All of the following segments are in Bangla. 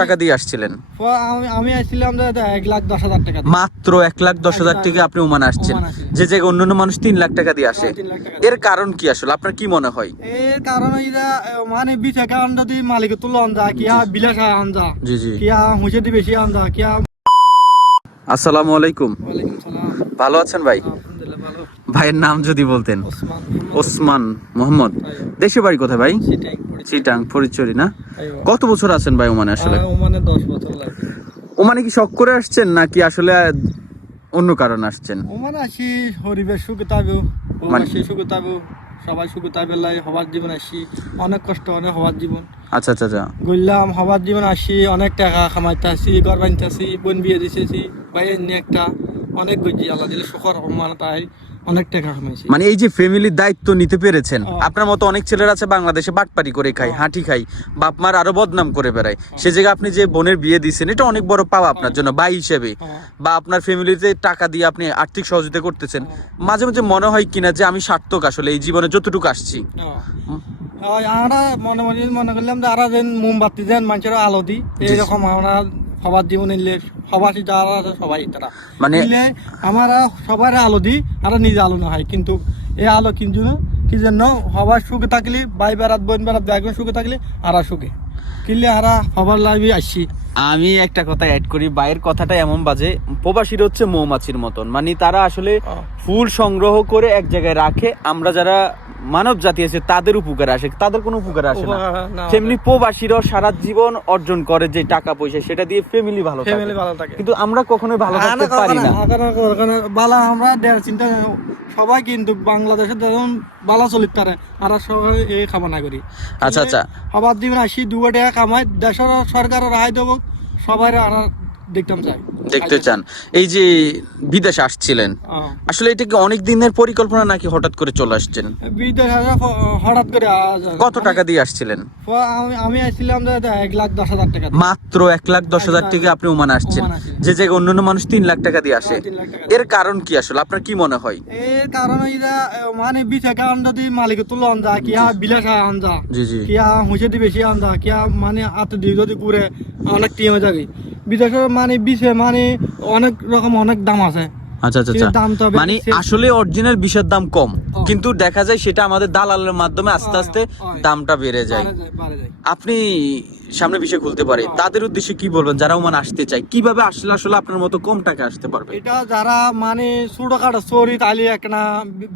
টাকা দিয়ে আসছিলেন? আমি আসছিলাম দাদা এক লাখ দশ হাজার টাকা মাত্র এক লাখ দশ হাজার টাকা আপনি ওমান আসছেন। যে জায়গায় অন্যান্য মানুষ তিন লাখ টাকা দিয়ে আসে। টাকা এর কারণ কি আসলে? আপনার কি মনে হয়? এর কারণ মানে বিশ একাউন্ট যদি মালিক তুলো আনজা কিয়া বিলাস জি কিয়া হুঁচে বেশি আনজা কিয়া আসসালামু আলাইকুম। ভালো আছেন ভাই? ভালো ভাইয়ের নাম যদি বলতেন। ওসমান। মোহাম্মদ। দেশে বাড়ি কোথায় ভাই? চিটাং ফরিদচুরি না? কত বছর আছেন ভাই ওমানে আসলে? মানে দশ বছর ওমানে কি শখ করে আসছেন নাকি আসলে অন্য কারণ আসছেন? ওমান আসি হরিবেশ সুখ তাবু মানে- আসি সুখ তাবু সবাই সুখ তাবেলাই হবার জীবন আসি। অনেক কষ্ট অনেক হবার জীবন। আচ্ছা আচ্ছা আচ্ছা। গইলাম হবার জীবন আসি অনেক টাকা কামাইতে আসি ঘর বানিতে আসি বোন বিয়ে দিতেছি ভাই এমনি একটা অনেক গজি আল্লাহ দিলে সুখর মানে তাই। অনেক টাকা কামাইছি। মানে এই যে ফ্যামিলির দায়িত্ব নিতে পেরেছেন আপনার মতো অনেক ছেলেরা আছে বাংলাদেশে বাটপারি করে খায় হাঁটি খাই বাপ মার আরও বদনাম করে বেড়ায়। সে জায়গায় আপনি যে বোনের বিয়ে দিচ্ছেন এটা অনেক বড় পাওয়া আপনার জন্য ভাই হিসেবে। বা আপনার ফ্যামিলিতে টাকা দিয়ে আপনি আর্থিক সহযোগিতা করতেছেন। মাঝে মাঝে মনে হয় কিনা যে আমি সার্থক আসলে এই জীবনে যতটুকু আসছি। আমরা মনে মনে মনে করলাম যে আমরা যেন মোমবাতি দেন মানুষের আলো দিই। এইরকম আমরা সবার জীবনে নিলে সবার যারা আছে সবাই তারা। মানে- নিলে আমরা সবার আলো দিই আর নিজে আলো না হয় কিন্তু এই আলো কিন্তু কি জন্য? সবার সুখে থাকলে ভাই বেড়াত বোন বেড়াত ব্যাগুন সুখে থাকলে আরা সুখে। কিনলে আরা সবার লাইভে আসছি আমি একটা কথা অ্যাড করি বাইরের কথাটা এমন বাজে প্রবাসীর হচ্ছে মৌমাছির মতন। মানে তারা আসলে ফুল সংগ্রহ করে এক জায়গায় রাখে আমরা যারা মানব জাতি আছে তাদের উপকার আসে। তাদের কোনো উপকার আসে না। তেমনি প্রবাসীরাও সারা জীবন অর্জন করে যে টাকা পয়সা সেটা দিয়ে ফ্যামিলি ভালো থাকে। কিন্তু আমরা কখনোই ভালো থাকতে পারি না। বালা আমরা দেড় চিন্তা সবাই কিন্তু বাংলাদেশে যেমন বালা চলিত পারে আর সবাই এই কামনা করি। আচ্ছা, আচ্ছা। সবার দিবেন আসি দুটো টাকা কামাই দেশের সরকারের রায় দেবো সবাই আর দেখতাম চাই। দেখতে চান। এই যে বিদেশে আসছিলেন আসলে এটা কি অনেক দিনের পরিকল্পনা নাকি হঠাৎ করে চলে আসছেন? বিদেশ আসা হঠাৎ করে কত টাকা দিয়ে আসছিলেন? আমি আসছিলাম এক লাখ দশ হাজার টাকা মাত্র এক লাখ দশ হাজার টাকা আপনি ওমান আসছেন। যে জায়গায় অন্যান্য মানুষ তিন লাখ টাকা দিয়ে আসে। টাকা এর কারণ কি আসলে? আপনার কি মনে হয়? এর কারণ এটা মানে বিশ একাউন্ট যদি মালিক তুলো আনজা কিয়া বিলাস আনজা জি জি। কিয়া হুঁচে বেশি আনজা কিয়া মানে হাত দিয়ে যদি পুরে অনেক টিম হয়ে যাবে। বিদেশের মানে বিষে মানে অনেক রকম অনেক দাম আছে। আচ্ছা আচ্ছা আচ্ছা। দাম তো মানে আসলে অরিজিনাল বিষের দাম কম। কিন্তু দেখা যায় সেটা আমাদের দালালের মাধ্যমে আস্তে আস্তে দামটা বাড়ে যায়। আপনি সামনে বিষয় খুলতে পারে। তাদের উদ্দেশ্যে কি বলবেন? যারা ওমান আসতে চায় কীভাবে আসলে আসলে আপনার মতো কম টাকা আসতে পারবে? এটা যারা মানে ছোটখাটো চুরি তালি একটা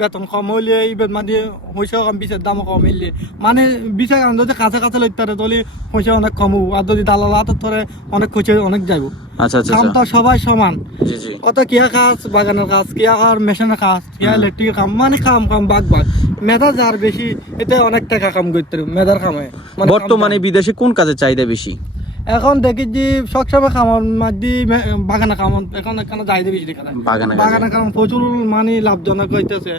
বেতন কম হইলে ইবেন মানে হইছে কম বিশের দাম কম হইলে। মানে কারণ যদি কাছে কাছে লইতে পারে তাহলে হইছে অনেক কম হব। আর যদি দালাল হাতে ধরে অনেক খুঁজে অনেক যাইব। আচ্ছা আচ্ছা কাম তো আচ্ছা সবাই সমান। জি কিয়া কাজ বাগানের কাজ কিয়া কার মেশিনের কাজ কিয়া ইলেকট্রিকের কাম মানে কাম কাম বাগ বাগ মেধা যার বেশি এতে অনেক টাকা কাম করতে মেধার কামে। মানে বর্তমানে বিদেশে কোন কাজে চাহিদা বেশি? এখন দেখি যে সবসময় কামন মাদি বাগানে কামন এখন এখানে যাইতে বেশি দেখা যায় বাগানে কামন প্রচুর মানে লাভজনক হইতেছে।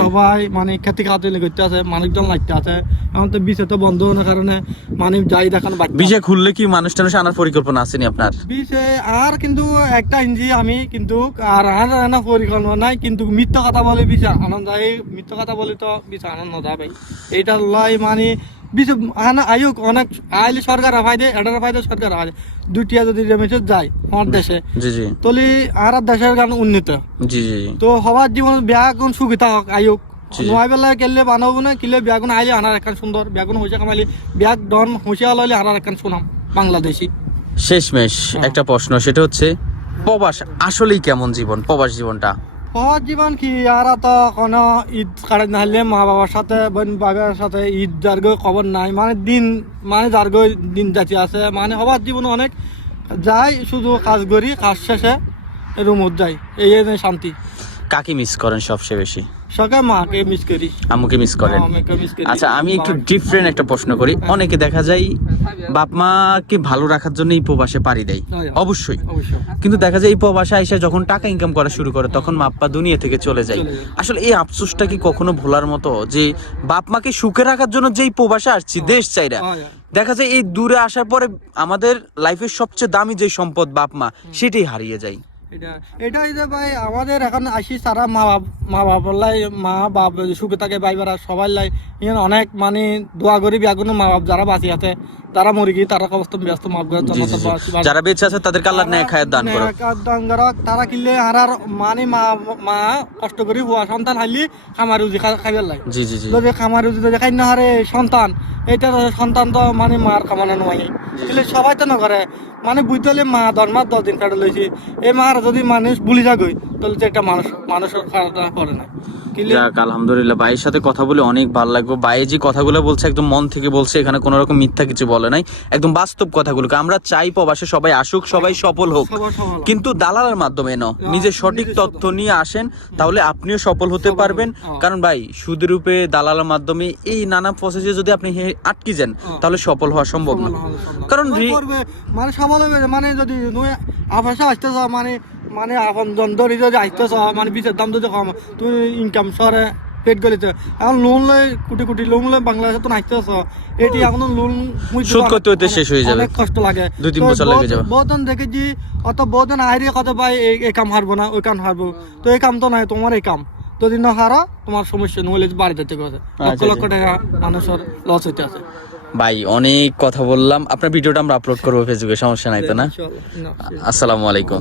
সবাই মানে খেতে খাওয়াতে করতে আছে মানুষজন লাগতে আছে এখন তো বিছে তো বন্ধ হওয়ার কারণে মানে যাই দেখান বাচ্চা বিষে খুললে কি মানুষ টানুষ আনার পরিকল্পনা আসেনি আপনার? বিছে আর কিন্তু একটা ইঞ্জি আমি কিন্তু আর আর না পরিকল্পনা নাই কিন্তু মিথ্যা কথা বলে বিছে আনন্দ মিথ্যা কথা বলে তো বিছে আনন্দ দেয় ভাই। এইটা লাই মানে বিছে আনা আয়ুক অনেক আইলে সরকার ফায়দে এটার ফায়দে সরকার ফায়দে দুটিয়া যদি রেমিটে যায় আমার দেশে জি জি। তলি আর দেশের গান উন্নত। জি জি। তো সবার জীবন বিয়া কোন সুবিধা হোক আয়ুক। জি। নোয়াই বেলা কেলে বানাবো না কিলে বিয়াগুন আইলে আনার একখান সুন্দর বিয়াগুন হইসা কামাইলে বিয়াক ডন হুঁশিয়া লইলে আনার একখান সুনাম বাংলাদেশি। শেষমেশ একটা প্রশ্ন সেটা হচ্ছে প্রবাস আসলেই কেমন জীবন প্রবাস জীবনটা? সহজ জীবন কি আর তো কোনো ঈদ কাটে না হলে মা বাবার সাথে, বোন বাবার সাথে ঈদ যার্গ খবর নাই। মানে দিন মানে যার্গ দিন জাতি আছে। মানে সবার জীবন অনেক। যাই, শুধু কাজ করি, কাজ শেষে রুমত যাই। এই শান্তি। কাকে মিস করেন সবচেয়ে বেশি? মাকে মিস করি। আম্মুকে মিস করেন। করি। আচ্ছা আমি একটু ডিফারেন্ট একটা প্রশ্ন করি। অনেকে দেখা যায় বাপ মাকে ভালো রাখার জন্য এই প্রবাসে পাড়ি দেয়। অবশ্যই। অবশ্যই। কিন্তু দেখা যায় এই প্রবাসে এসে যখন টাকা ইনকাম করা শুরু করে তখন মাপ্পা দুনিয়া থেকে চলে যায়। আসলে এই আফসোসটা কি কখনো ভোলার মতো? যে বাপ মাকে সুখে রাখার জন্য যেই প্রবাসে আসছি দেশ চাইরা। হয়। দেখা যায় এই দূরে আসার পরে আমাদের লাইফের সবচেয়ে দামি যে সম্পদ বাপ মা সেটাই হারিয়ে যায়। এটা এটাই যে ভাই, আমাদের এখন আসি সারা মা বাপ, মা বাবার লাই, মা বাপ সুখে থাকে ভাই বারা সবাই লাই অনেক মানে দোয়া গরিব বিয়াগুনো মা বাপ যারা বাঁচি আছে। তারা মরে গিয়ে তারা অবস্থা ব্যস্ত মাফ করে। যারা বেঁচে আছে তাদেরকে আল্লাহ ন্যায় খায়ের দান করো দান তারা কিনলে আর আর মানে মা মা কষ্ট করে হওয়া সন্তান হাইলি খামার উজি খাইবার লাগে। জি জি জি। যদি খামার উজি যদি খাই না হারে সন্তান এটা সন্তান তো মানে মার কামানে নয়। কিন্তু সবাই তো নকরে মানে বুঝতে হলে মা দরমার দশ দিন ফেটে লইছি। এই মার যদি মানুষ বুলি যাগই তাহলে তো একটা মানুষ মানুষের খারাপ করে না। যাক আলহামদুলিল্লাহ। ভাইয়ের সাথে কথা বলে অনেক ভালো লাগল ভাই যে কথাগুলো বলছে একদম মন থেকে বলছে এখানে কোনো রকম মিথ্যা কিছু বলে নাই একদম বাস্তব কথাগুলোকে। আমরা চাই প্রবাসে সবাই আসুক সবাই সফল হোক। কিন্তু দালালের মাধ্যমে ন নিজের সঠিক তথ্য নিয়ে আসেন তাহলে আপনিও সফল হতে পারবেন। হ্যাঁ। কারণ ভাই সুদের রূপে দালালের মাধ্যমে এই নানা প্রসেসে যদি আপনি আটকে যান হ্যাঁ। তাহলে সফল হওয়া সম্ভব না। কারণ করবে, মানে সবাই হবে, মানে যদি তুমি আফাসা আসতেছ মানে মানে আপন ধরে যদি আসতেছ মানে বিচার দাম যদি কম তুমি ইনকাম সরে পেট গলিতে এখন লোন লই কোটি কোটি লোন লই বাংলাদেশে তো আসতেছ এটি এখন লোন শোধ করতে করতে শেষ হয়ে যাবে। অনেক কষ্ট লাগে। দুই তিন বছর লেগে যাবে। বহুতজন দেখেছি অত বহুতজন আইরে কত ভাই এই এই কাম হারবো না ওই কাম হারবো। তো এই কাম তো নাই তোমার এই কাম। যদি না হারা তোমার সমস্যা নহলে বাড়ি যেতে গেছে লক্ষ আচ্ছা, লক্ষ টাকা মানুষের লস হইতে আছে। ভাই অনেক কথা বললাম। আপনার ভিডিওটা আমরা আপলোড করব ফেসবুকে সমস্যা নাই তো। না, আসসালামু আলাইকুম।